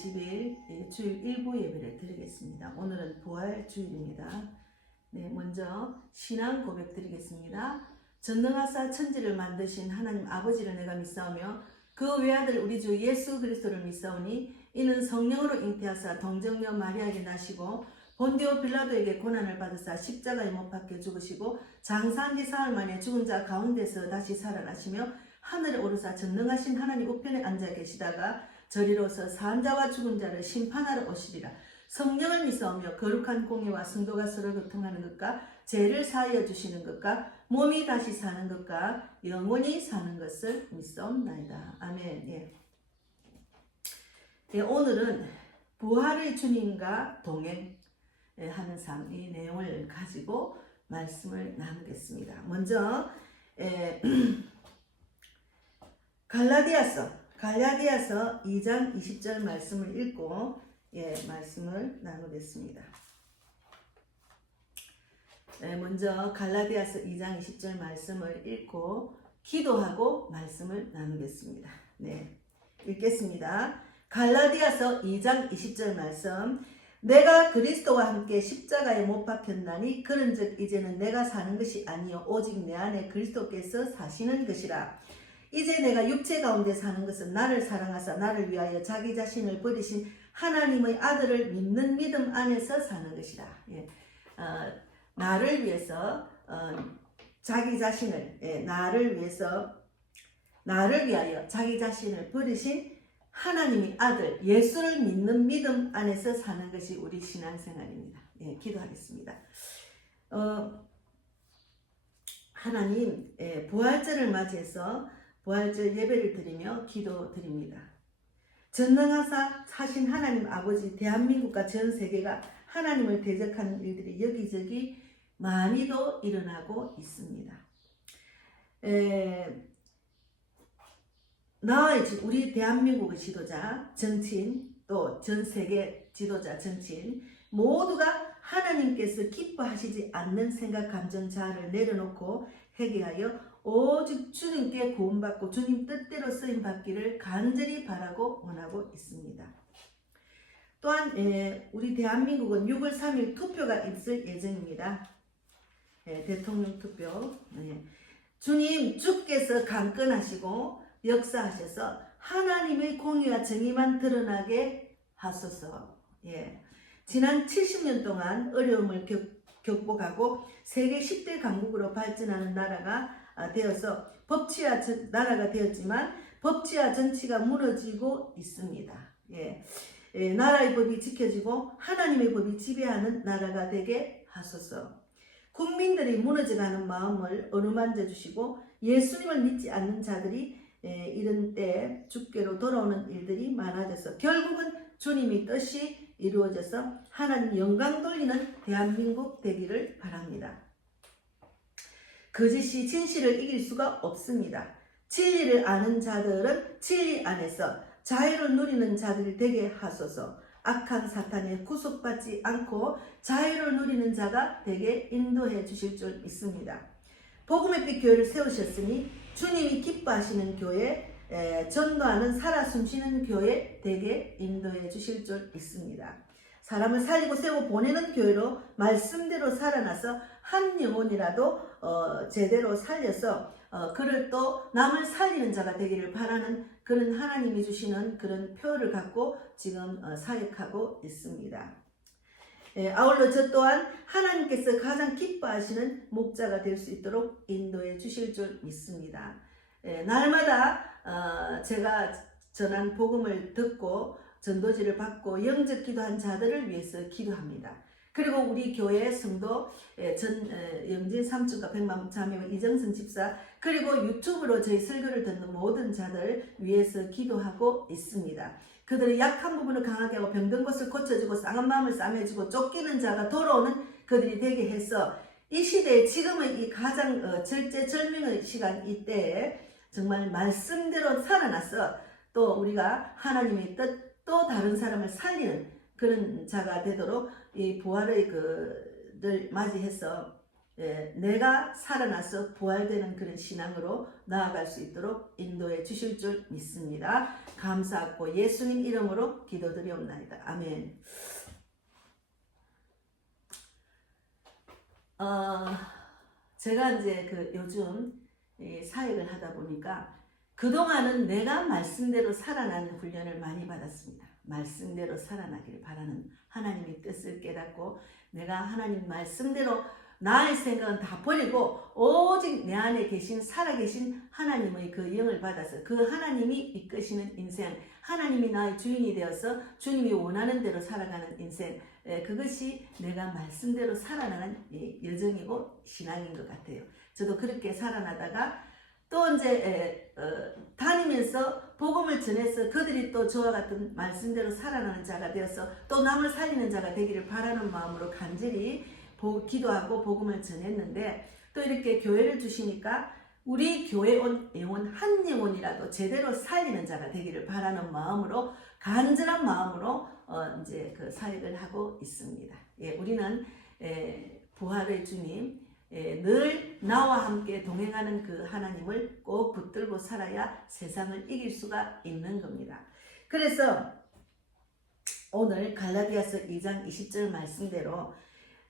20일 주일 일부 예배를 드리겠습니다. 오늘은 부활 주일입니다. 네, 먼저 신앙 고백 드리겠습니다. 전능하사 천지를 만드신 하나님 아버지를 내가 믿사오며 그 외아들 우리 주 예수 그리스도를 믿사오니 이는 성령으로 잉태하사 동정녀 마리아에게 나시고 본디오 빌라도에게 고난을 받으사 십자가에 못 박혀 죽으시고 장사한 지 사흘 만에 죽은 자 가운데서 다시 살아나시며 하늘에 오르사 전능하신 하나님 우편에 앉아 계시다가 저리로서 산 자와 죽은 자를 심판하러 오시리라. 성령을 믿사오며 거룩한 공예와 성도가 서로 교통하는 것과 죄를 사하여 주시는 것과 몸이 다시 사는 것과 영원히 사는 것을 믿사옵나이다. 아멘. 예, 오늘은 부활의 주님과 동행하는 삶, 이 내용을 가지고 말씀을 나누겠습니다. 먼저 갈라디아서 2장 20절 말씀을 읽고 말씀을 나누겠습니다. 먼저 갈라디아서 2장 20절 말씀을 읽고 기도하고 말씀을 나누겠습니다. 네, 읽겠습니다. 갈라디아서 2장 20절 말씀. 내가 그리스도와 함께 십자가에 못 박혔나니 그런즉 이제는 내가 사는 것이 아니요 오직 내 안에 그리스도께서 사시는 것이라. 이제 내가 육체 가운데 사는 것은 나를 사랑하사 나를 위하여 자기 자신을 버리신 하나님의 아들을 믿는 믿음 안에서 사는 것이라. 나를 위해서 자기 자신을 나를 위하여 자기 자신을 버리신 하나님의 아들 예수를 믿는 믿음 안에서 사는 것이 우리 신앙생활입니다. 기도하겠습니다. 하나님, 부활절을 맞이해서 부활절 예배를 드리며 기도드립니다. 전능하사 사신 하나님 아버지, 대한민국과 전 세계가 하나님을 대적하는 일들이 여기저기 많이도 일어나고 있습니다. 우리 대한민국의 지도자, 정치인, 또 전 세계 지도자, 정치인 모두가 하나님께서 기뻐하시지 않는 생각, 감정, 자아를 내려놓고 회개하여 오직 주님께 구원받고 주님 뜻대로 쓰임받기를 간절히 바라고 원하고 있습니다. 또한 우리 대한민국은 6월 3일 투표가 있을 예정입니다. 대통령 투표. 주님, 주께서 강건하시고 역사하셔서 하나님의 공의와 정의만 드러나게 하소서. 지난 70년 동안 어려움을 극복하고 세계 10대 강국으로 발전하는 나라가 되어서 나라가 되었지만 법치와 정치가 무너지고 있습니다. 나라의 법이 지켜지고 하나님의 법이 지배하는 나라가 되게 하소서. 국민들이 무너져가는 마음을 어루만져 주시고 예수님을 믿지 않는 자들이 이런 때 주께로 돌아오는 일들이 많아져서 결국은 주님의 뜻이 이루어져서 하나님 영광 돌리는 대한민국 되기를 바랍니다. 거짓이 진실을 이길 수가 없습니다. 진리를 아는 자들은 진리 안에서 자유를 누리는 자들이 되게 하소서. 악한 사탄에 구속받지 않고 자유를 누리는 자가 되게 인도해 주실 줄 믿습니다. 복음의 빛 교회를 세우셨으니 주님이 기뻐하시는 교회, 전도하는 살아 숨쉬는 교회 되게 인도해 주실 줄 믿습니다. 사람을 살리고 세우고 보내는 교회로 말씀대로 살아나서 한 영혼이라도 제대로 살려서 그를 또 남을 살리는 자가 되기를 바라는 그런 하나님이 주시는 그런 표를 갖고 지금 사역하고 있습니다. 아울러 저 또한 하나님께서 가장 기뻐하시는 목자가 될 수 있도록 인도해 주실 줄 믿습니다. 날마다 제가 전한 복음을 듣고 전도지를 받고 영접 기도한 자들을 위해서 기도합니다. 그리고 우리 교회 성도 영진 삼촌과 백만 자매와 이정선 집사 그리고 유튜브로 저희 설교를 듣는 모든 자들 위해서 기도하고 있습니다. 그들의 약한 부분을 강하게 하고 병든 것을 고쳐주고 쌍한 마음을 싸매주고 쫓기는 자가 돌아오는 그들이 되게 해서 이 시대에 지금의 이 가장 절제절명의 시간 이때에 정말 말씀대로 살아나서 또 우리가 하나님의 뜻 또 다른 사람을 살리는 그런 자가 되도록 이 부활의 그를 맞이해서 내가 살아나서 부활되는 그런 신앙으로 나아갈 수 있도록 인도해 주실 줄 믿습니다. 감사하고 예수님 이름으로 기도드리옵나이다. 아멘. 제가 이제 요즘 사역을 하다 보니까 그동안은 내가 말씀대로 살아나는 훈련을 많이 받았습니다. 말씀대로 살아나기를 바라는 하나님의 뜻을 깨닫고 내가 하나님 말씀대로 나의 생각은 다 버리고 오직 내 안에 계신 살아계신 하나님의 그 영을 받아서 그 하나님이 이끄시는 인생, 하나님이 나의 주인이 되어서 주님이 원하는 대로 살아가는 인생, 그것이 내가 말씀대로 살아나는 여정이고 신앙인 것 같아요. 저도 그렇게 살아나다가 또 이제 다니면서 복음을 전해서 그들이 또 저와 같은 말씀대로 살아나는 자가 되어서 또 남을 살리는 자가 되기를 바라는 마음으로 간절히 기도하고 복음을 전했는데 또 이렇게 교회를 주시니까 우리 교회 온 영혼 한 영혼이라도 제대로 살리는 자가 되기를 바라는 마음으로 간절한 마음으로 이제 그 사역을 하고 있습니다. 예, 우리는 부활의 주님 늘 나와 함께 동행하는 그 하나님을 꼭 붙들고 살아야 세상을 이길 수가 있는 겁니다. 그래서 오늘 갈라디아서 2장 20절 말씀대로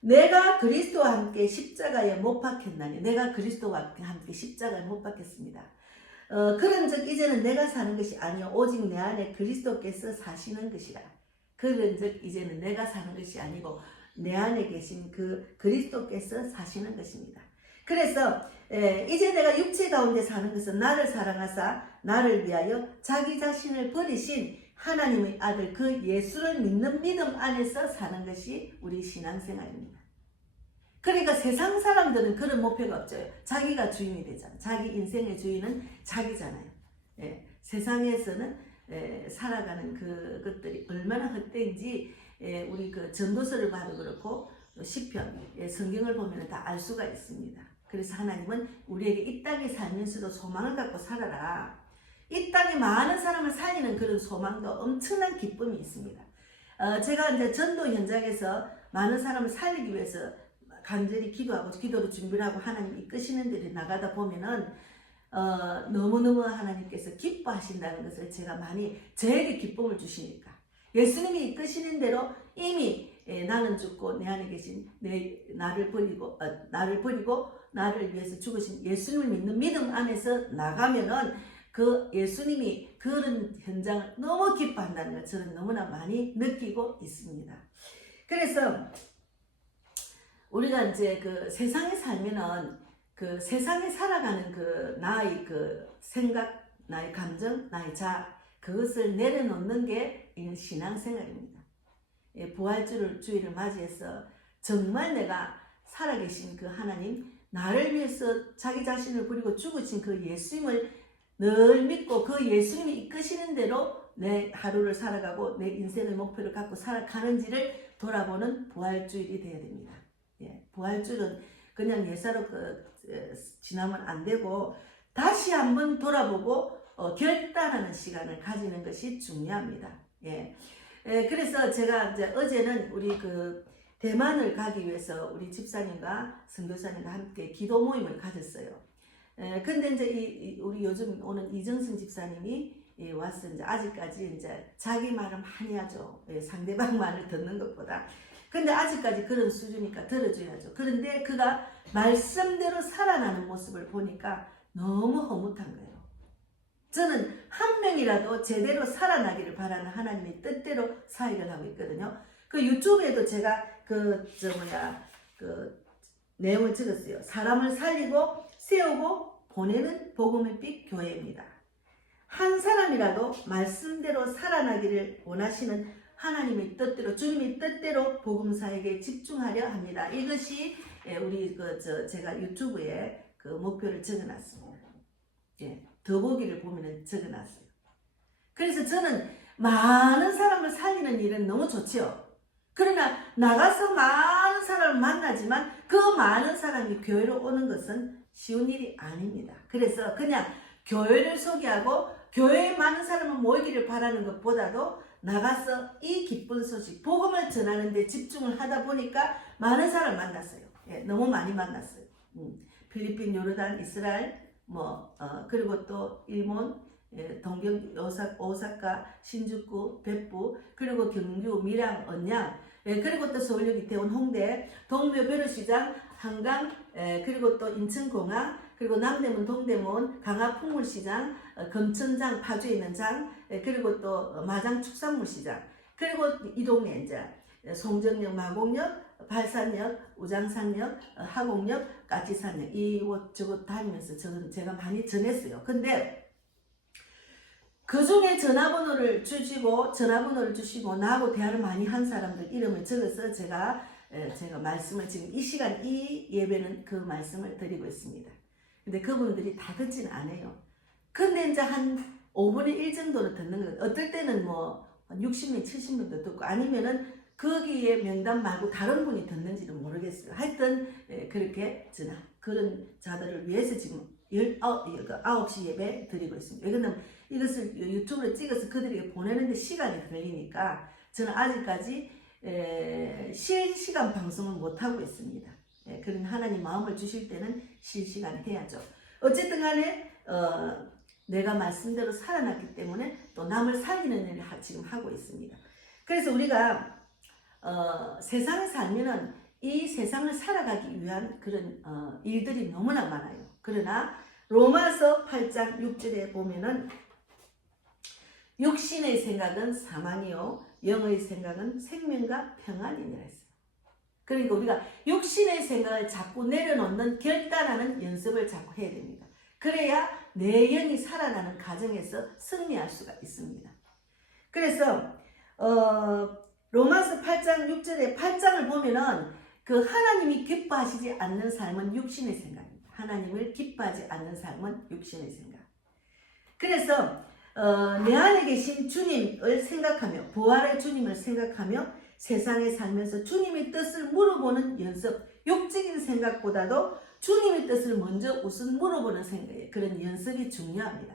내가 그리스도와 함께 십자가에 못 박혔나니 내가 그리스도와 함께 십자가에 못 박혔습니다. 그런즉 이제는 내가 사는 것이 아니요 오직 내 안에 그리스도께서 사시는 것이라. 그런즉 이제는 내가 사는 것이 아니고 내 안에 계신 그 그리스도께서 사시는 것입니다. 그래서 이제 내가 육체 가운데 사는 것은 나를 사랑하사 나를 위하여 자기 자신을 버리신 하나님의 아들 그 예수를 믿는 믿음 안에서 사는 것이 우리 신앙생활입니다. 그러니까 세상 사람들은 그런 목표가 없죠. 자기가 주인이 되잖아요. 자기 인생의 주인은 자기잖아요. 세상에서는 살아가는 그것들이 얼마나 헛된지 우리 그 전도서를 봐도 그렇고 시편 성경을 보면 다 알 수가 있습니다. 그래서 하나님은 우리에게 이 땅에 살면서도 소망을 갖고 살아라. 이 땅에 많은 사람을 살리는 그런 소망도 엄청난 기쁨이 있습니다. 제가 이제 전도 현장에서 많은 사람을 살리기 위해서 간절히 기도하고 기도로 준비를 하고 하나님 이끄시는 데를 나가다 보면은 너무너무 하나님께서 기뻐하신다는 것을 제가 많이 저에게 기쁨을 주시니까 예수님이 이끄시는 대로 이미 나는 죽고 내 안에 계신 나를 버리고 나를 위해서 죽으신 예수님을 믿는 믿음 안에서 나가면은 그 예수님이 그런 현장을 너무 기뻐한다는 걸 저는 너무나 많이 느끼고 있습니다. 그래서 우리가 이제 그 세상에 살면은 그 세상에 살아가는 그 나의 그 생각, 나의 감정, 나의 자아 그것을 내려놓는 게 신앙생활입니다. 부활주의를 맞이해서 정말 내가 살아계신 그 하나님, 나를 위해서 자기 자신을 버리고 죽으신 그 예수님을 늘 믿고 그 예수님이 이끄시는 대로 내 하루를 살아가고 내 인생의 목표를 갖고 살아가는지를 돌아보는 부활주일이 되어야 됩니다. 부활주일은 그냥 옛사로 지나면 안 되고 다시 한번 돌아보고 결단하는 시간을 가지는 것이 중요합니다. 그래서 제가 이제 어제는 우리 그 대만을 가기 위해서 우리 집사님과 선교사님과 함께 기도 모임을 가졌어요. 근데 이제 우리 요즘 오는 이정승 집사님이 와서 이제 아직까지 이제 자기 말을 많이 하죠. 상대방 말을 듣는 것보다. 근데 아직까지 그런 수준이니까 들어줘야죠. 그런데 그가 말씀대로 살아나는 모습을 보니까 너무 허무한 거예요. 저는 한 명이라도 제대로 살아나기를 바라는 하나님의 뜻대로 사역을 하고 있거든요. 그 유튜브에도 제가 그 내용을 적었어요. 사람을 살리고 세우고 보내는 복음의 빛 교회입니다. 한 사람이라도 말씀대로 살아나기를 원하시는 하나님의 뜻대로 주님의 뜻대로 복음 사역에 집중하려 합니다. 이것이 우리 제가 유튜브에 그 목표를 적어놨습니다. 더보기를 보면은 적어놨어요. 그래서 저는 많은 사람을 살리는 일은 너무 좋죠. 그러나 나가서 많은 사람을 만나지만 그 많은 사람이 교회로 오는 것은 쉬운 일이 아닙니다. 그래서 그냥 교회를 소개하고 교회에 많은 사람을 모이기를 바라는 것보다도 나가서 이 기쁜 소식, 복음을 전하는 데 집중을 하다 보니까 많은 사람을 만났어요. 예, 너무 많이 만났어요. 필리핀, 요르단, 이스라엘, 그리고 또 일본, 예, 동경, 오사카, 신주쿠, 백부, 그리고 경주, 밀양, 언양, 예, 그리고 또 서울역, 이태원, 홍대, 동묘, 벼르시장, 한강, 예, 그리고 또 인천공항, 그리고 남대문, 동대문, 강화 풍물시장, 금천장, 파주에 있는 장, 예, 그리고 또 마장 축산물시장, 그리고 이 동네 이제 송정역, 마곡역, 발산역, 우장산역, 하곡역, 까치산역 저거 다니면서 저는 제가 많이 전했어요. 근데 그 중에 전화번호를 주시고 나하고 대화를 많이 한 사람들 이름을 적어서 제가 말씀을 지금 이 시간 이 예배는 그 말씀을 드리고 있습니다. 근데 그분들이 다 듣지는 않아요. 근데 이제 한 5분의 1 정도는 듣는 거예요. 어떨 때는 뭐 60명, 70명도 듣고 아니면은 거기에 명단 말고 다른 분이 듣는지는 모르겠어요. 하여튼 그렇게 그런 자들을 위해서 지금 9시 예배 드리고 있습니다. 왜냐면 이것을 유튜브로 찍어서 그들에게 보내는데 시간이 걸리니까 저는 아직까지 실시간 방송을 못하고 있습니다. 그런 하나님 마음을 주실 때는 실시간 해야죠. 어쨌든 간에 내가 말씀대로 살아났기 때문에 또 남을 살리는 일을 지금 하고 있습니다. 그래서 우리가 세상에 살면은 이 세상을 살아가기 위한 그런 일들이 너무나 많아요. 그러나 로마서 8장 6절에 보면은 육신의 생각은 사망이요 영의 생각은 생명과 평안이니라 했어요. 그러니까 우리가 육신의 생각을 자꾸 내려놓는 결단하는 연습을 자꾸 해야 됩니다. 그래야 내 영이 살아나는 과정에서 승리할 수가 있습니다. 그래서 로마서 8장 6절에 8장을 보면은 그 하나님이 기뻐하시지 않는 삶은 육신의 생각입니다. 하나님을 기뻐하지 않는 삶은 육신의 생각. 그래서 내 안에 계신 주님을 생각하며 부활의 주님을 생각하며 세상에 살면서 주님의 뜻을 물어보는 연습, 육적인 생각보다도 주님의 뜻을 먼저 우선 물어보는 생각이에요. 그런 연습이 중요합니다.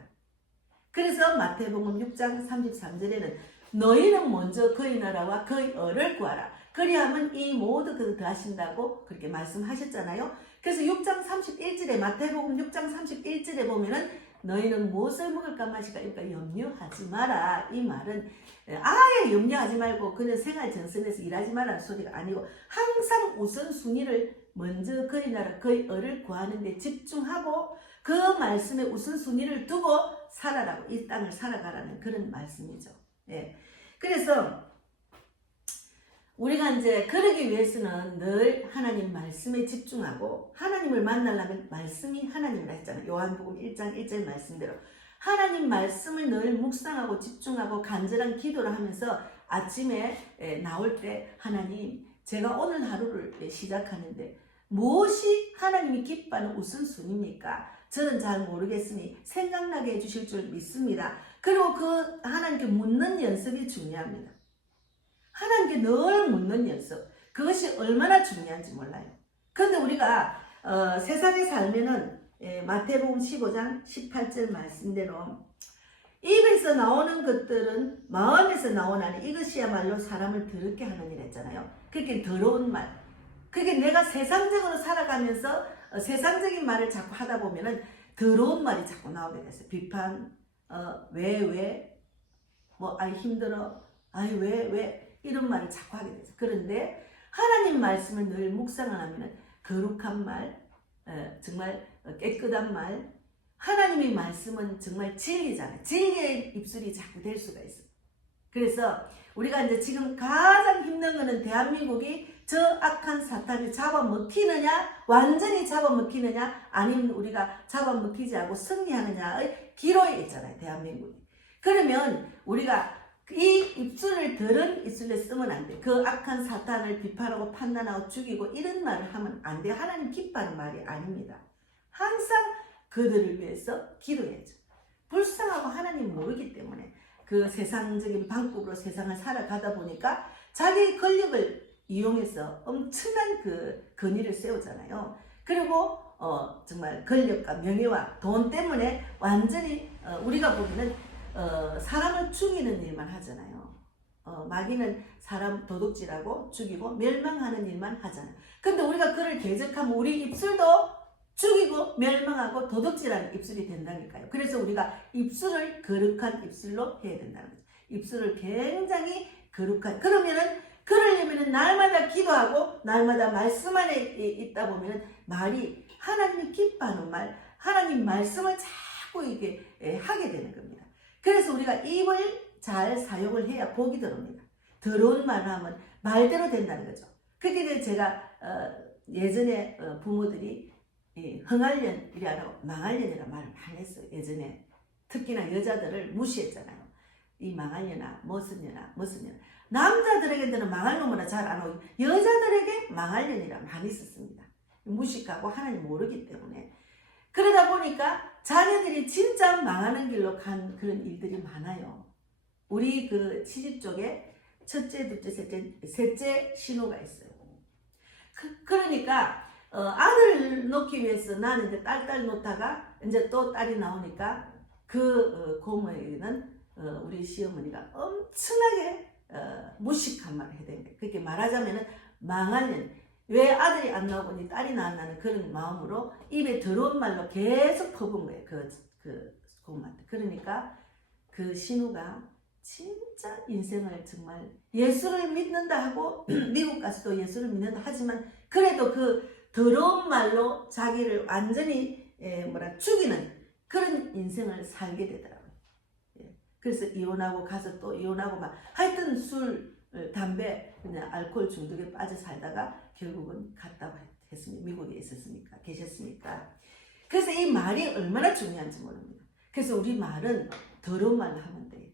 그래서 마태복음 6장 33절에는 너희는 먼저 그의 나라와 그의 의를 구하라. 그리하면 이 모든 것을 더하신다고 그렇게 말씀하셨잖아요. 그래서 6장 31절에 마태복음 6장 31절에 보면은 너희는 무엇을 먹을까 마실까 그러니까 염려하지 마라. 이 말은 아예 염려하지 말고 그냥 생활 전선에서 일하지 마라는 소리가 아니고 항상 우선순위를 먼저 그의 나라 그의 의를 구하는 데 집중하고 그 말씀에 우선순위를 두고 살아라고 이 땅을 살아가라는 그런 말씀이죠. 예. 그래서 우리가 이제 그러기 위해서는 늘 하나님 말씀에 집중하고 하나님을 만나려면 말씀이 하나님이라 했잖아요. 요한복음 1장 1절 말씀대로 하나님 말씀을 늘 묵상하고 집중하고 간절한 기도를 하면서 아침에 나올 때 하나님 제가 오늘 하루를 시작하는데 무엇이 하나님이 기뻐하는 우선순위입니까? 저는 잘 모르겠으니 생각나게 해주실 줄 믿습니다. 그리고 그 하나님께 묻는 연습이 중요합니다. 하나님께 늘 묻는 연습. 그것이 얼마나 중요한지 몰라요. 근데 우리가 세상에 살면은 마태복음 15장 18절 말씀대로 입에서 나오는 것들은 마음에서 나오나니 이것이야말로 사람을 더럽게 하는 일 했잖아요. 그게 더러운 말. 그게 내가 세상적으로 살아가면서 세상적인 말을 자꾸 하다 보면은 더러운 말이 자꾸 나오게 됐어요. 비판, 아이 힘들어, 아이 왜 이런 말을 자꾸 하게 됐어요. 그런데 하나님 말씀을 늘 묵상을 하면은 거룩한 말, 정말 깨끗한 말, 하나님의 말씀은 정말 진리잖아요. 진리의 입술이 자꾸 될 수가 있어요. 그래서 우리가 이제 지금 가장 힘든 거는 대한민국이 저 악한 사탄을 잡아먹히느냐, 완전히 잡아먹히느냐, 아니면 우리가 잡아먹히지 않고 승리하느냐의 기로에 있잖아요, 대한민국이. 그러면 우리가 이 입술을 들은 입술에 쓰면 안 돼. 그 악한 사탄을 비판하고 판단하고 죽이고 이런 말을 하면 안 돼. 하나님 기뻐하는 말이 아닙니다. 항상 그들을 위해서 기도해야죠. 불쌍하고 하나님 모르기 때문에 그 세상적인 방법으로 세상을 살아가다 보니까 자기의 권력을 이용해서 엄청난 그 권위를 세우잖아요. 그리고 정말 권력과 명예와 돈 때문에 완전히 우리가 보기에는 사람을 죽이는 일만 하잖아요. 마귀는 사람 도둑질하고 죽이고 멸망하는 일만 하잖아. 근데 우리가 그를 대적하면 우리 입술도 죽이고 멸망하고 도둑질하는 입술이 된다니까요. 그래서 우리가 입술을 거룩한 입술로 해야 된다는 거죠. 입술을 굉장히 거룩한, 그러려면은 날마다 기도하고 날마다 말씀 안에 있다 보면은 말이 하나님이 기뻐하는 말, 하나님 말씀을 자꾸 이게 하게 되는 겁니다. 그래서 우리가 입을 잘 사용을 해야 복이 들어옵니다. 더러운 말을 하면 말대로 된다는 거죠. 그렇게 제가 예전에 부모들이 흥할년이라고 망할년이라는 말을 많이 했어요. 예전에 특히나 여자들을 무시했잖아요. 이 망할년아, 무슨 년아. 남자들에게는 망할 놈이나 잘 안 오고 여자들에게 망할년이라 많이 썼습니다. 무식하고 하나님 모르기 때문에. 그러다 보니까 자녀들이 진짜 망하는 길로 간 그런 일들이 많아요. 우리 그 시집 쪽에 첫째, 둘째, 셋째 신호가 있어요. 그러니까 아들 놓기 위해서 나는 이제 딸 놓다가 이제 또 딸이 나오니까 그 고모에게는 우리 시어머니가 엄청나게 무식한 말을 해야 됩니다. 그렇게 말하자면은 망하는, 왜 아들이 안 나오고 딸이 나왔나는 그런 마음으로 입에 더러운 말로 계속 퍼본 거예요. 그 고모한테. 그러니까 그 신우가 진짜 인생을 정말 예수를 믿는다 하고 미국 가서도 예수를 믿는다 하지만 그래도 그 더러운 말로 자기를 완전히 죽이는 그런 인생을 살게 되더라고요. 그래서 이혼하고 가서 또 이혼하고 막 하여튼 술, 담배, 그냥 알코올 중독에 빠져 살다가 결국은 갔다고 했습니다. 미국에 계셨으니까. 그래서 이 말이 얼마나 중요한지 모릅니다. 그래서 우리 말은 더러운 말을 하면 돼요.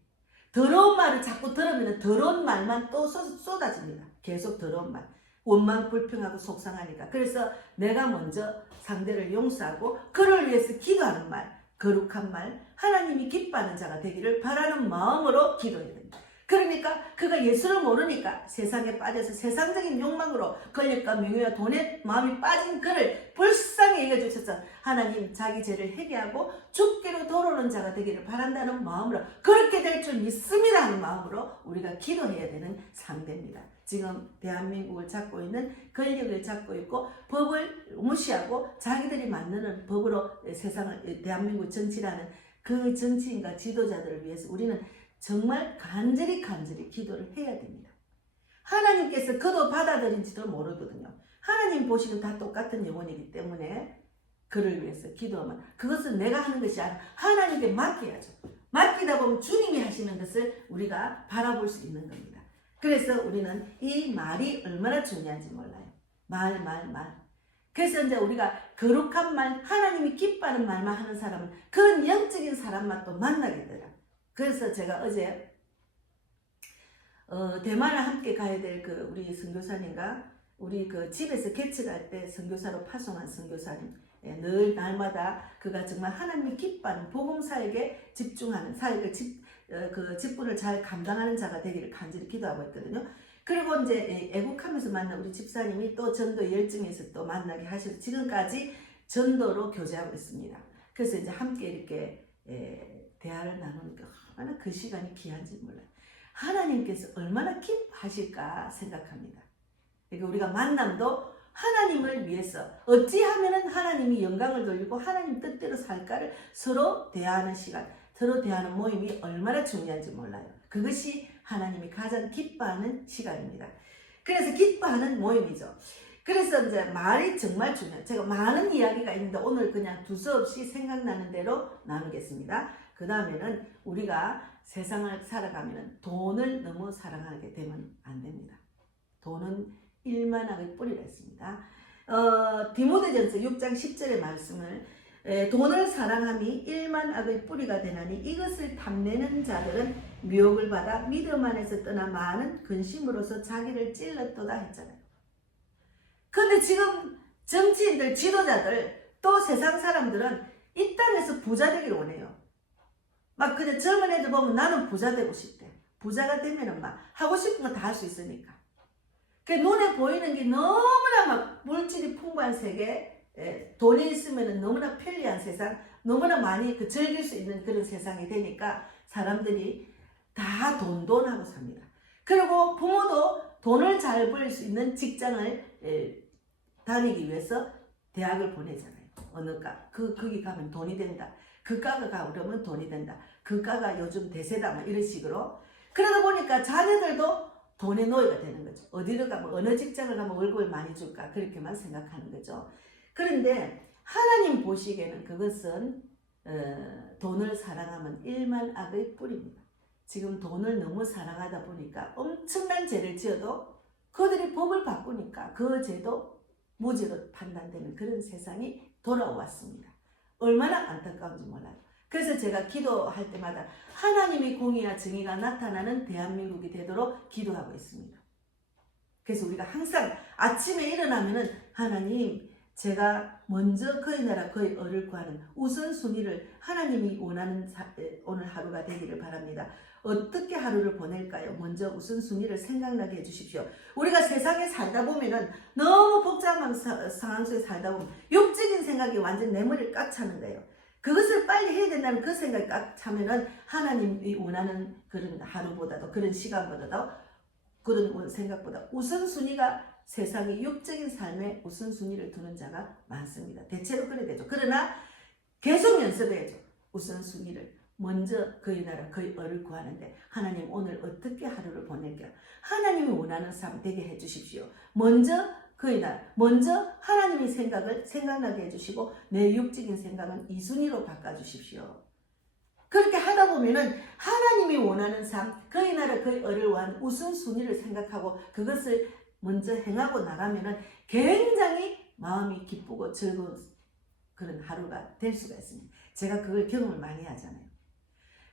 더러운 말을 자꾸 들으면 더러운 말만 또 쏟아집니다. 계속 더러운 말. 원망 불평하고 속상하니까. 그래서 내가 먼저 상대를 용서하고 그를 위해서 기도하는 말, 거룩한 말, 하나님이 기뻐하는 자가 되기를 바라는 마음으로 기도해야 됩니다. 그러니까 그가 예수를 모르니까 세상에 빠져서 세상적인 욕망으로 권력과 명예와 돈에 마음이 빠진 그를 불쌍히 여겨주셔서 하나님 자기 죄를 회개하고 죽기로 돌아오는 자가 되기를 바란다는 마음으로 그렇게 될 줄 믿습니다 하는 마음으로 우리가 기도해야 되는 상대입니다. 지금 대한민국을 잡고 있는 권력을 잡고 있고 법을 무시하고 자기들이 만드는 법으로 세상을 대한민국 정치라는 그 정치인과 지도자들을 위해서 우리는 정말 간절히 기도를 해야 됩니다. 하나님께서 그도 받아들인지도 모르거든요. 하나님 보시는 다 똑같은 영혼이기 때문에 그를 위해서 기도하면 그것은 내가 하는 것이 아니라 하나님께 맡겨야죠. 맡기다 보면 주님이 하시는 것을 우리가 바라볼 수 있는 겁니다. 그래서 우리는 이 말이 얼마나 중요한지 몰라요. 말. 그래서 이제 우리가 거룩한 말, 하나님이 기뻐하는 말만 하는 사람은 그런 영적인 사람만 또 만나게 되더라. 그래서 제가 어제 대만을 함께 가야 될 그 우리 선교사님과 우리 그 집에서 개척할 때 선교사로 파송한 선교사님, 늘 날마다 그가 정말 하나님이 기뻐하는 복음사역에 집중하는 사역을 그 직분을 잘 감당하는 자가 되기를 간절히 기도하고 있거든요. 그리고 이제 애국하면서 만난 우리 집사님이 또 전도 열정에서 또 만나게 하셔서 지금까지 전도로 교제하고 있습니다. 그래서 이제 함께 이렇게 대화를 나누니까 얼마나 그 시간이 귀한지 몰라요. 하나님께서 얼마나 기뻐하실까 생각합니다. 그러니까 우리가 만남도 하나님을 위해서 어찌하면 하나님이 영광을 돌리고 하나님 뜻대로 살까를 서로 대화하는 시간, 서로 대화하는 모임이 얼마나 중요한지 몰라요. 그것이 하나님이 가장 기뻐하는 시간입니다. 그래서 기뻐하는 모임이죠. 그래서 이제 말이 정말 중요해요. 제가 많은 이야기가 있는데 오늘 그냥 두서없이 생각나는 대로 나누겠습니다. 그 다음에는 우리가 세상을 살아가면 돈을 너무 사랑하게 되면 안 됩니다. 돈은 일만악의 뿌리라 했습니다. 디모데전서 6장 10절의 말씀을 돈을 사랑함이 일만악의 뿌리가 되나니 이것을 탐내는 자들은 미혹을 받아 믿음 안에서 떠나 많은 근심으로서 자기를 찔렀도다 했잖아요. 근데 지금 정치인들, 지도자들, 또 세상 사람들은 이 땅에서 부자 되기를 원해요. 막 그냥 젊은 애들 보면 나는 부자 되고 싶대. 부자가 되면은 막 하고 싶은 거 다 할 수 있으니까. 그 눈에 보이는 게 너무나 막 물질이 풍부한 세계, 돈이 있으면 너무나 편리한 세상, 너무나 많이 그 즐길 수 있는 그런 세상이 되니까 사람들이 다 돈 하고 삽니다. 그리고 부모도 돈을 잘 벌 수 있는 직장을 다니기 위해서 대학을 보내잖아요. 어느 과. 거기 가면 돈이 된다. 그 과가 가려면 돈이 된다. 그 과가 요즘 대세다. 막 이런 식으로. 그러다 보니까 자녀들도 돈의 노예가 되는 거죠. 어디를 가면, 어느 직장을 가면 월급을 많이 줄까? 그렇게만 생각하는 거죠. 그런데 하나님 보시기에는 그것은 돈을 사랑하면 일만 악의 뿌리입니다. 지금 돈을 너무 사랑하다 보니까 엄청난 죄를 지어도 그들이 법을 바꾸니까 그 죄도 무죄로 판단되는 그런 세상이 돌아왔습니다. 얼마나 안타까운지 몰라요. 그래서 제가 기도할 때마다 하나님의 공의와 정의가 나타나는 대한민국이 되도록 기도하고 있습니다. 그래서 우리가 항상 아침에 일어나면은 하나님, 제가 먼저 그의 나라 그의 의를 구하는 우선순위를 하나님이 원하는 오늘 하루가 되기를 바랍니다. 어떻게 하루를 보낼까요? 먼저 우선순위를 생각나게 해주십시오. 우리가 세상에 살다 보면은 너무 복잡한 상황 속에 살다 보면 육적인 생각이 완전 내 머리를 꽉 차는 거예요. 그것을 빨리 해야 된다는 그 생각이 꽉 차면은 하나님이 원하는 그런 하루보다도, 그런 시간보다도, 그런 생각보다 우선순위가 세상의 육적인 삶에 우선순위를 두는 자가 많습니다. 대체로 그래 되죠. 그러나 계속 연습해야죠. 우선순위를. 먼저 그의 나라 그의 의를 구하는데 하나님 오늘 어떻게 하루를 보낼게요. 하나님이 원하는 삶 되게 해주십시오. 먼저 그의 나라, 먼저 하나님의 생각을 생각나게 해주시고 내 육적인 생각은 이순위로 바꿔주십시오. 그렇게 하다 보면은 하나님이 원하는 삶, 그의 나라 그의 의를 위한 우선순위를 생각하고 그것을 먼저 행하고 나가면은 굉장히 마음이 기쁘고 즐거운 그런 하루가 될 수가 있습니다. 제가 그걸 경험을 많이 하잖아요.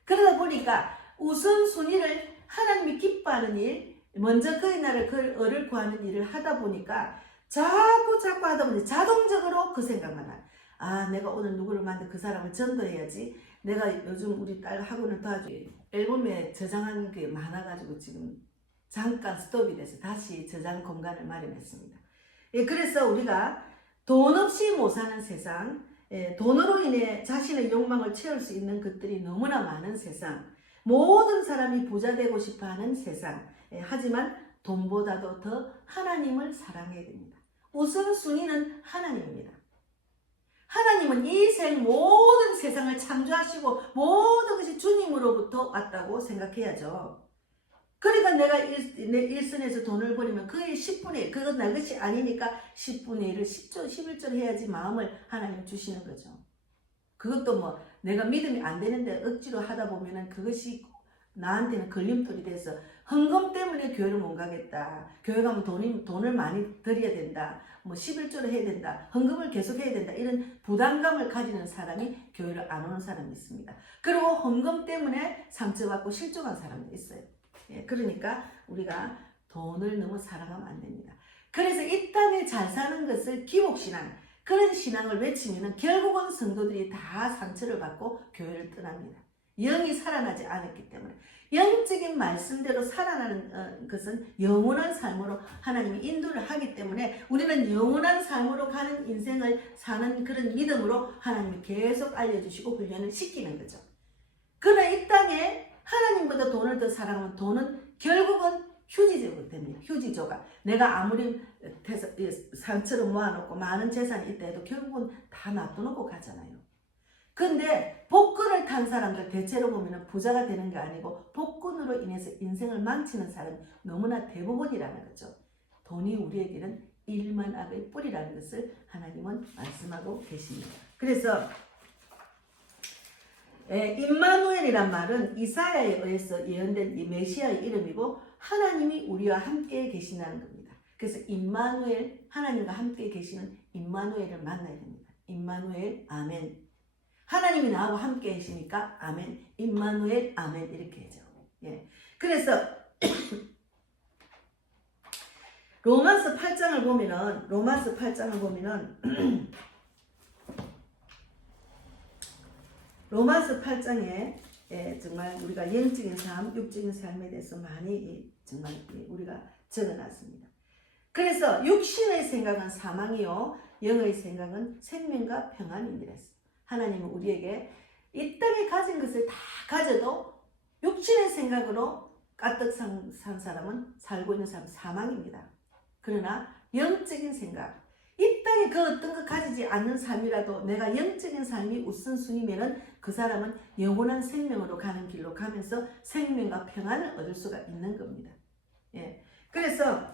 그러다 보니까 우선순위를 하나님이 기뻐하는 일, 먼저 그의 나라를 그의 의를 구하는 일을 하다 보니까 자꾸 하다 보니 자동적으로 그 생각만 나요. 아, 내가 오늘 누구를 만나 그 사람을 전도해야지. 내가 요즘 우리 딸 학원을 도와주기 앨범에 저장한 게 많아가지고 지금 잠깐 스톱이 돼서 다시 저장 공간을 마련했습니다. 그래서 우리가 돈 없이 못 사는 세상, 돈으로 인해 자신의 욕망을 채울 수 있는 것들이 너무나 많은 세상, 모든 사람이 부자 되고 싶어하는 세상, 하지만 돈보다도 더 하나님을 사랑해야 됩니다. 우선순위는 하나님입니다. 하나님은 이 모든 세상을 창조하시고 모든 것이 주님으로부터 왔다고 생각해야죠. 그러니까 내가 내 일선에서 돈을 버리면 그의 10분의 1, 그건 내 것이 아니니까 10분의 1을 10조, 11조를 해야지 마음을 하나님 주시는 거죠. 그것도 뭐 내가 믿음이 안 되는데 억지로 하다 보면은 그것이 나한테는 걸림돌이 돼서 헌금 때문에 교회를 못 가겠다. 교회 가면 돈을 많이 드려야 된다. 뭐 11조를 해야 된다. 헌금을 계속 해야 된다. 이런 부담감을 가지는 사람이 교회를 안 오는 사람이 있습니다. 그리고 헌금 때문에 상처받고 실족한 사람도 있어요. 그러니까 우리가 돈을 너무 사랑하면 안 됩니다. 그래서 이 땅에 잘 사는 것을 기복신앙, 그런 신앙을 외치면 결국은 성도들이 다 상처를 받고 교회를 떠납니다. 영이 살아나지 않았기 때문에. 영적인 말씀대로 살아나는 것은 영원한 삶으로 하나님이 인도를 하기 때문에 우리는 영원한 삶으로 가는 인생을 사는 그런 믿음으로 하나님이 계속 알려주시고 훈련을 시키는 거죠. 그러나 이 땅에 하나님보다 돈을 더 사랑하면 돈은 결국은 휴지조가 됩니다. 휴지조가. 내가 아무리 상처를 모아놓고 많은 재산이 있다 해도 결국은 다 놔두놓고 가잖아요. 근데 복권을 탄 사람들 대체로 보면 부자가 되는 게 아니고 복권으로 인해서 인생을 망치는 사람이 너무나 대부분이라는 거죠. 돈이 우리에게는 일만악의 뿌리라는 것을 하나님은 말씀하고 계십니다. 그래서 임마누엘이란 말은 이사야에 의해서 예언된 이 메시아의 이름이고 하나님이 우리와 함께 계시다는 겁니다. 그래서 임마누엘, 하나님과 함께 계시는 임마누엘을 만나야 됩니다. 임마누엘, 아멘. 하나님이 나하고 함께 계시니까 아멘. 임마누엘, 아멘. 이렇게 해죠. 그래서 로마서 8장을 보면은 로마서 8장에 정말 우리가 영적인 삶, 육적인 삶에 대해서 많이 정말 우리가 적어놨습니다. 그래서 육신의 생각은 사망이요, 영의 생각은 생명과 평안이니라. 하나님은 우리에게 이 땅에 가진 것을 다 가져도 육신의 생각으로 가득 산 사람은, 살고 있는 사람은 사망입니다. 그러나 영적인 생각, 이 땅에 그 어떤 것 가지지 않는 삶이라도 내가 영적인 삶이 우선순위면은 그 사람은 영원한 생명으로 가는 길로 가면서 생명과 평안을 얻을 수가 있는 겁니다. 예. 그래서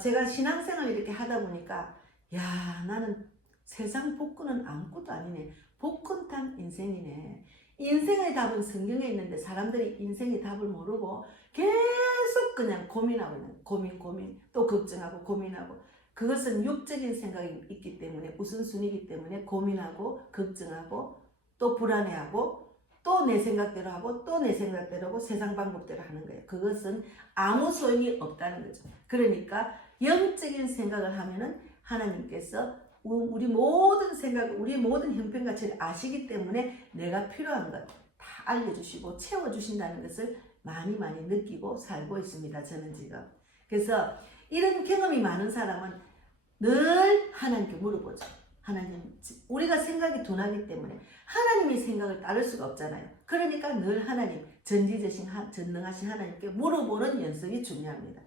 제가 신앙생활을 이렇게 하다 보니까 야, 나는 세상 복권은 아무것도 아니네. 복권탄 인생이네. 인생의 답은 성경에 있는데 사람들이 인생의 답을 모르고 계속 그냥 고민하고 있는, 고민 또 걱정하고 고민하고, 그것은 육적인 생각이 있기 때문에, 우선순위이기 때문에 고민하고 걱정하고 또 불안해하고 또 내 생각대로 하고 또 내 생각대로 하고 세상 방법대로 하는 거예요. 그것은 아무 소용이 없다는 거죠. 그러니까 영적인 생각을 하면은 하나님께서 우리 모든 생각, 우리 모든 형편가치를 아시기 때문에 내가 필요한 것 다 알려주시고 채워주신다는 것을 많이 느끼고 살고 있습니다. 저는 지금. 그래서 이런 경험이 많은 사람은 늘 하나님께 물어보죠. 하나님, 우리가 생각이 둔하기 때문에 하나님의 생각을 따를 수가 없잖아요. 그러니까 늘 하나님, 전능하신 하나님께 물어보는 연습이 중요합니다.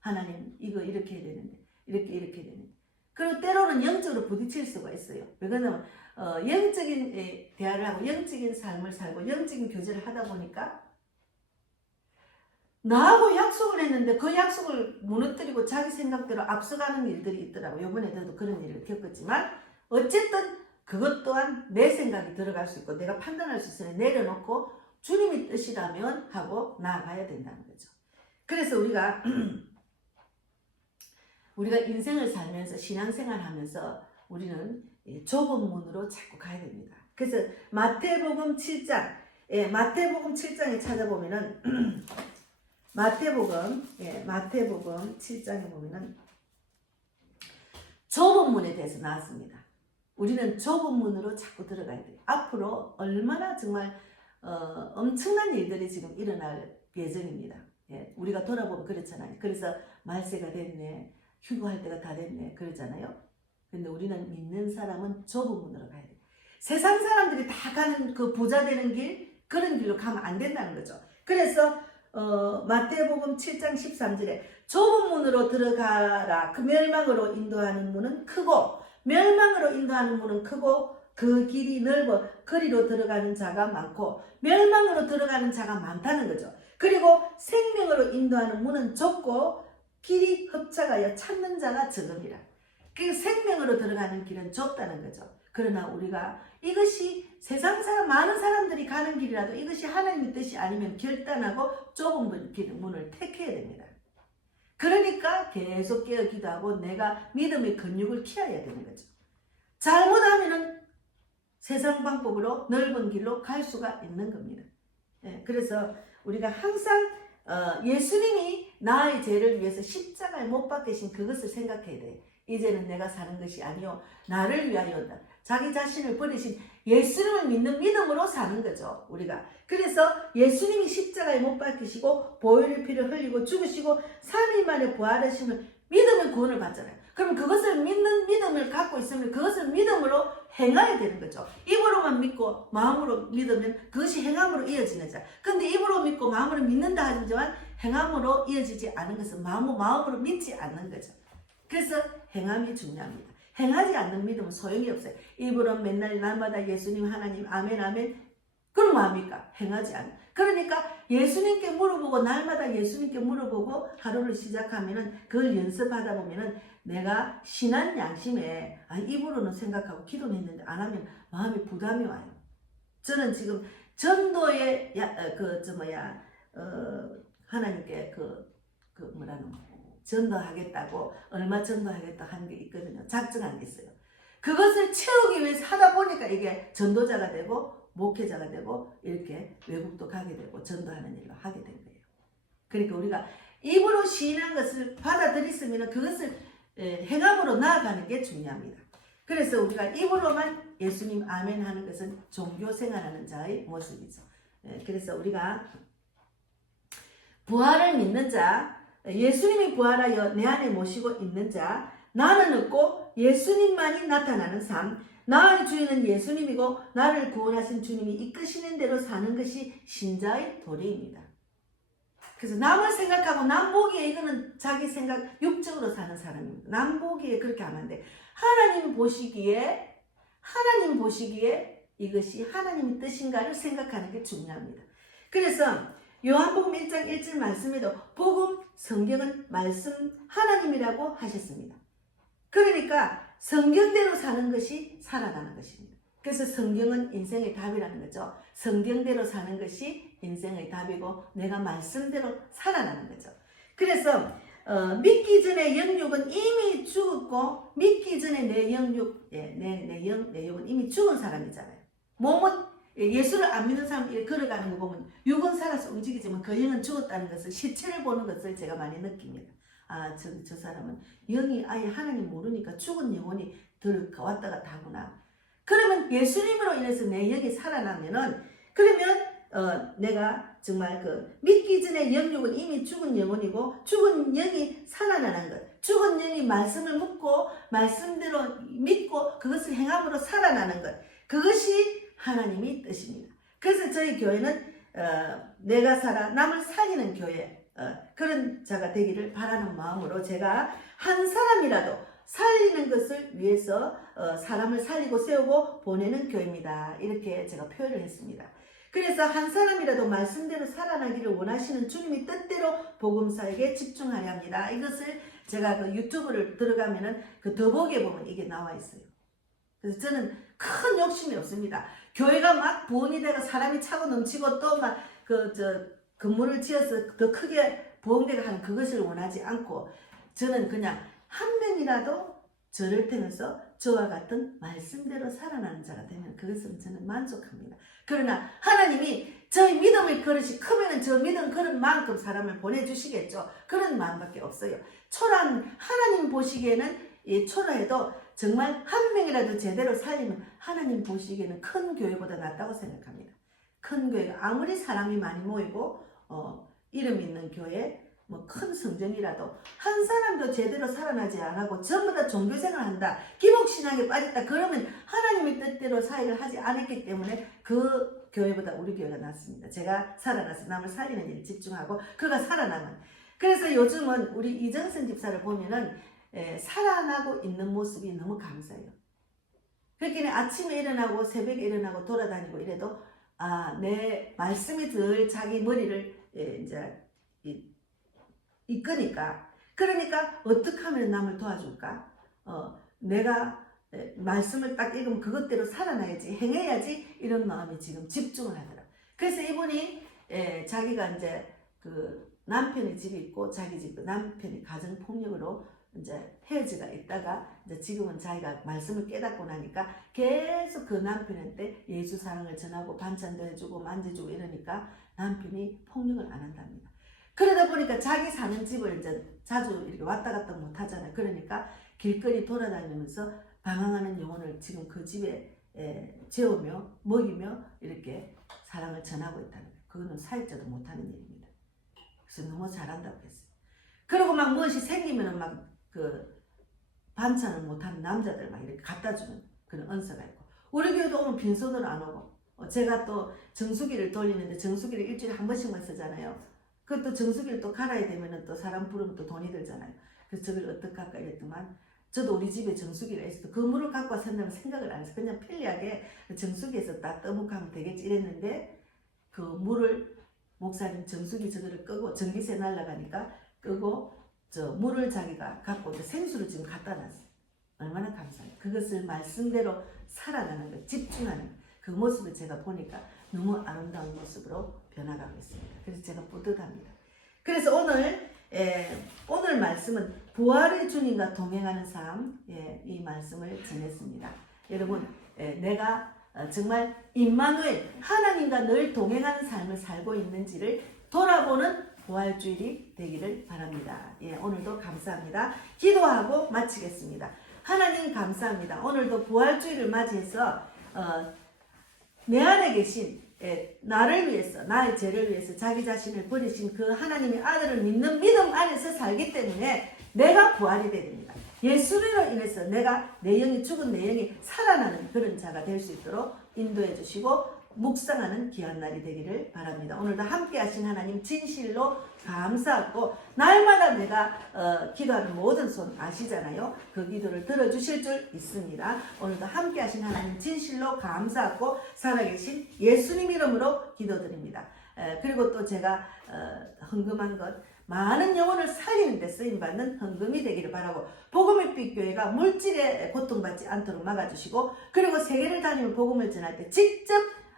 하나님, 이거 이렇게 해야 되는데, 이렇게 해야 되는데. 그리고 때로는 영적으로 부딪힐 수가 있어요. 왜 그러냐면 영적인 대화를 하고 영적인 삶을 살고 영적인 교제를 하다 보니까 나하고 약속을 했는데 그 약속을 무너뜨리고 자기 생각대로 앞서가는 일들이 있더라고요. 이번에도 그런 일을 겪었지만 어쨌든 그것 또한 내 생각이 들어갈 수 있고 내가 판단할 수 있으니 내려놓고 주님의 뜻이라면 하고 나아가야 된다는 거죠. 그래서 우리가 인생을 살면서 신앙생활 하면서 우리는 좁은 문으로 자꾸 가야 됩니다. 그래서 마태복음 7장, 마태복음 7장에 찾아보면은 마태복음 7장에 보면은 좁은 문에 대해서 나왔습니다. 우리는 좁은 문으로 자꾸 들어가야 돼요. 앞으로 얼마나 정말 엄청난 일들이 지금 일어날 예정입니다. 우리가 돌아보면 그렇잖아요. 그래서 말세가 됐네, 휴거할 때가 다 됐네 그러잖아요. 근데 우리는 믿는 사람은 좁은 문으로 가야 돼요. 세상 사람들이 다 가는 그 부자 되는 길, 그런 길로 가면 안 된다는 거죠. 그래서 마태복음 7장 13절에 좁은 문으로 들어가라. 그 멸망으로 인도하는 문은 크고 멸망으로 인도하는 문은 크고 그 길이 넓어 거리로 들어가는 자가 많고 멸망으로 들어가는 자가 많다는 거죠. 그리고 생명으로 인도하는 문은 좁고 길이 흡착하여 찾는 자가 적음이라. 그 생명으로 들어가는 길은 좁다는 거죠. 그러나 우리가 이것이 세상 사람, 많은 사람들이 가는 길이라도 이것이 하나님의 뜻이 아니면 결단하고 좁은 문을 택해야 됩니다. 그러니까 계속 깨어 기도하고 내가 믿음의 근육을 키워야 되는 거죠. 잘못하면은 세상 방법으로 넓은 길로 갈 수가 있는 겁니다. 그래서 우리가 항상 예수님이 나의 죄를 위해서 십자가에 못 박히신 그것을 생각해야 돼요. 이제는 내가 사는 것이 아니요 나를 위하여다. 자기 자신을 버리신 예수님을 믿는 믿음으로 사는 거죠. 우리가. 그래서 예수님이 십자가에 못 박히시고 보혈의 피를 흘리고 죽으시고 3일 만에 부활하시면 믿음의 구원을 받잖아요. 그럼 그것을 믿는 믿음을 갖고 있으면 그것을 믿음으로 행해야 되는 거죠. 입으로만 믿고 마음으로 믿으면 그것이 행함으로 이어지는 자. 근데 입으로 믿고 마음으로 믿는다 하지만 행함으로 이어지지 않은 것은 마음으로 믿지 않는 거죠. 그래서 행함이 중요합니다. 행하지 않는 믿음은 소용이 없어요. 입으로 맨날 날마다 예수님 하나님 아멘 아멘, 그럼 뭐합니까? 행하지 않아. 그러니까 예수님께 물어보고 날마다 예수님께 물어보고 하루를 시작하면은 그걸 연습하다 보면은 내가 신한 양심에 입으로는 생각하고 기도는 했는데 안 하면 마음에 부담이 와요. 저는 지금 전도에 하나님께 전도하겠다고 얼마 전도하겠다 하는 게 있거든요. 작정한 게 있어요. 그것을 채우기 위해서 하다 보니까 이게 전도자가 되고 목회자가 되고 이렇게 외국도 가게 되고 전도하는 일로 하게 된 거예요. 그러니까 우리가 입으로 시인한 것을 받아들였으면 그것을 행함으로 나아가는 게 중요합니다. 그래서 우리가 입으로만 예수님 아멘 하는 것은 종교 생활하는 자의 모습이죠. 그래서 우리가 부활을 믿는 자, 예수님이 부활하여 내 안에 모시고 있는 자, 나는 없고 예수님만이 나타나는 삶, 나의 주인은 예수님이고 나를 구원하신 주님이 이끄시는 대로 사는 것이 신자의 도리입니다. 그래서 남을 생각하고 남 보기에 이거는 자기 생각 육적으로 사는 사람입니다. 남 보기에 그렇게 하면 안 돼. 하나님 보시기에 이것이 하나님의 뜻인가를 생각하는 게 중요합니다. 그래서 요한복음 1장 1절 말씀에도 복음, 성경은 말씀 하나님이라고 하셨습니다. 그러니까 성경대로 사는 것이 살아나는 것입니다. 그래서 성경은 인생의 답이라는 거죠. 성경대로 사는 것이 인생의 답이고 내가 말씀대로 살아나는 거죠. 그래서 믿기 전에 영육은 이미 죽었고 믿기 전에 내 영육, 내 영은 이미 죽은 사람이잖아요. 몸은 예수를 안 믿는 사람이 걸어가는 거 보면 육은 살아서 움직이지만 그 영은 죽었다는 것을 시체를 보는 것을 제가 많이 느낍니다. 아, 저 사람은 영이 아예 하나님 모르니까 죽은 영혼이 왔다 갔다 하구나. 그러면 예수님으로 인해서 내 영이 살아나면은 그러면 내가 정말 그 믿기 전에 영육은 이미 죽은 영혼이고 죽은 영이 살아나는 것, 죽은 영이 말씀을 묻고 말씀대로 믿고 그것을 행함으로 살아나는 것, 그것이 하나님의 뜻입니다. 그래서 저희 교회는 내가 살아 남을 살리는 교회, 그런 자가 되기를 바라는 마음으로 제가 한 사람이라도 살리는 것을 위해서 사람을 살리고 세우고 보내는 교회입니다. 이렇게 제가 표현을 했습니다. 그래서 한 사람이라도 말씀대로 살아나기를 원하시는 주님의 뜻대로 복음사에게 집중하려 합니다. 이것을 제가 그 유튜브를 들어가면은 그 더보기에 보면 이게 나와 있어요. 그래서 저는 큰 욕심이 없습니다. 교회가 막 부흥이 되고 사람이 차고 넘치고 또 막 건물을 지어서 더 크게 부흥되게 하는 그것을 원하지 않고 저는 그냥 한 명이라도 저를 통해서 저와 같은 말씀대로 살아나는 자가 되면 그것은 저는 만족합니다. 그러나 하나님이 저희 믿음의 그릇이 크면 저 믿음 그릇만큼 사람을 보내주시겠죠. 그런 마음밖에 없어요. 하나님 보시기에는 초라해도 정말 한 명이라도 제대로 살리면 하나님 보시기에는 큰 교회보다 낫다고 생각합니다. 큰 교회가 아무리 사람이 많이 모이고 이름 있는 교회 뭐 큰 성전이라도 한 사람도 제대로 살아나지 않고 전부 다 종교생활 한다, 기복신앙에 빠졌다, 그러면 하나님의 뜻대로 사역을 하지 않았기 때문에 그 교회보다 우리 교회가 낫습니다. 제가 살아나서 남을 살리는 일에 집중하고 그가 살아나면. 그래서 요즘은 우리 이정선 집사를 보면은 살아나고 있는 모습이 너무 감사해요. 그렇게 아침에 일어나고 새벽에 일어나고 돌아다니고 이래도 내 말씀이 늘 자기 머리를 이제 이끄니까, 그러니까 어떻게 하면 남을 도와줄까? 내가 말씀을 딱 읽으면 그것대로 살아나야지, 행해야지, 이런 마음이 지금 집중을 하더라. 그래서 이분이 자기가 이제 그 남편이 집에 있고 자기 집 남편이 가정폭력으로 이제 헤어지가 있다가 이제 지금은 자기가 말씀을 깨닫고 나니까 계속 그 남편한테 예수 사랑을 전하고 반찬도 해주고 만져주고 이러니까 남편이 폭력을 안 한답니다. 그러다 보니까 자기 사는 집을 이제 자주 이렇게 왔다 갔다 못 하잖아요. 그러니까 길거리 돌아다니면서 방황하는 영혼을 지금 그 집에 재우며 먹이며 이렇게 사랑을 전하고 있다는 거예요. 그거는 사역자도 못하는 일입니다. 그래서 너무 잘한다고 했어요. 그리고 막 무엇이 생기면은 막 그 반찬을 못하는 남자들 막 이렇게 갖다 주는 그런 은사가 있고, 우리 교회도 오면 빈손으로 안 오고, 제가 또 정수기를 돌리는데 정수기를 일주일에 한 번씩만 쓰잖아요. 그것도 정수기를 또 갈아야 되면은 또 사람 부르면 또 돈이 들잖아요. 그래서 저걸 어떻게 할까 이랬더만, 저도 우리 집에 정수기가 있어도 그 물을 갖고 와서 한다면 생각을 안 해서 그냥 편리하게 정수기에서 딱 떠먹하면 되겠지 이랬는데, 그 물을 목사님 정수기 저거를 끄고 전기세 날라가니까 끄고 저 물을 자기가 갖고 생수를 지금 갖다 놨어요. 얼마나 감사해요. 그것을 말씀대로 살아가는 것, 집중하는 그 모습을 제가 보니까 너무 아름다운 모습으로 변화가고 있습니다. 그래서 제가 뿌듯합니다. 그래서 오늘 말씀은 부활의 주님과 동행하는 삶, 이 말씀을 전했습니다. 여러분, 내가 정말 임마누엘, 하나님과 늘 동행하는 삶을 살고 있는지를 돌아보는 부활주일이 되기를 바랍니다. 오늘도 감사합니다. 기도하고 마치겠습니다. 하나님 감사합니다. 오늘도 부활주일을 맞이해서 내 안에 계신 나를 위해서, 나의 죄를 위해서 자기 자신을 버리신 그 하나님의 아들을 믿는 믿음 안에서 살기 때문에 내가 부활이 됩니다. 예수로 인해서 내가 내 영이 죽은 내 영이 살아나는 그런 자가 될 수 있도록 인도해 주시고 묵상하는 귀한 날이 되기를 바랍니다. 오늘도 함께 하신 하나님 진실로 감사하고 날마다 내가 기도하는 모든 손 아시잖아요. 그 기도를 들어주실 줄 믿습니다. 오늘도 함께 하신 하나님 진실로 감사하고 살아계신 예수님 이름으로 기도드립니다. 그리고 또 제가 헌금한 것 많은 영혼을 살리는 데 쓰임받는 헌금이 되기를 바라고 복음의 빛 교회가 물질에 고통받지 않도록 막아주시고 그리고 세계를 다니며 복음을 전할 때 직접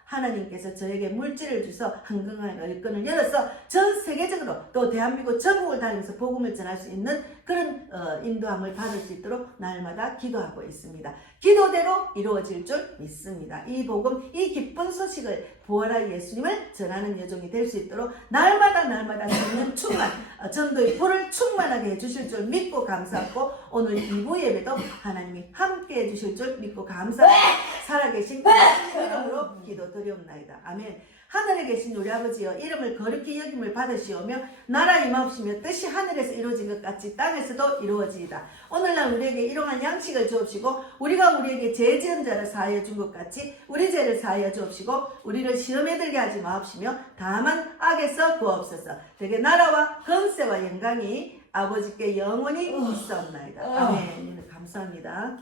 하나님께서 저에게 물질을 주셔서 한강한 여건을 열어서 전 세계적으로 또 대한민국 전국을 다니면서 복음을 전할 수 있는 그런 인도함을 받을 수 있도록 날마다 기도하고 있습니다. 기도대로 이루어질 줄 믿습니다. 이 복음, 이 기쁜 소식을 부활할 예수님을 전하는 여종이 될 수 있도록 날마다 성령 충만, 전도의 불을 충만하게 해주실 줄 믿고 감사하고 오늘 2부 예배도 하나님이 함께 해주실 줄 믿고 감사하고 살아계신 이름으로 기도드리옵나이다. 아멘. 하늘에 계신 우리 아버지여 이름을 거룩히 여김을 받으시오며 나라 임하옵시며 뜻이 하늘에서 이루어진 것 같이 땅에서도 이루어지이다. 오늘날 우리에게 일용할 양식을 주옵시고 우리가 우리에게 죄 지은 자를 사하여 준 것 같이 우리 죄를 사하여 주옵시고 우리를 시험에 들게 하지 마옵시며 다만 악에서 구하옵소서. 되게 나라와 권세와 영광이 아버지께 영원히 있사옵나이다. 아멘. 감사합니다.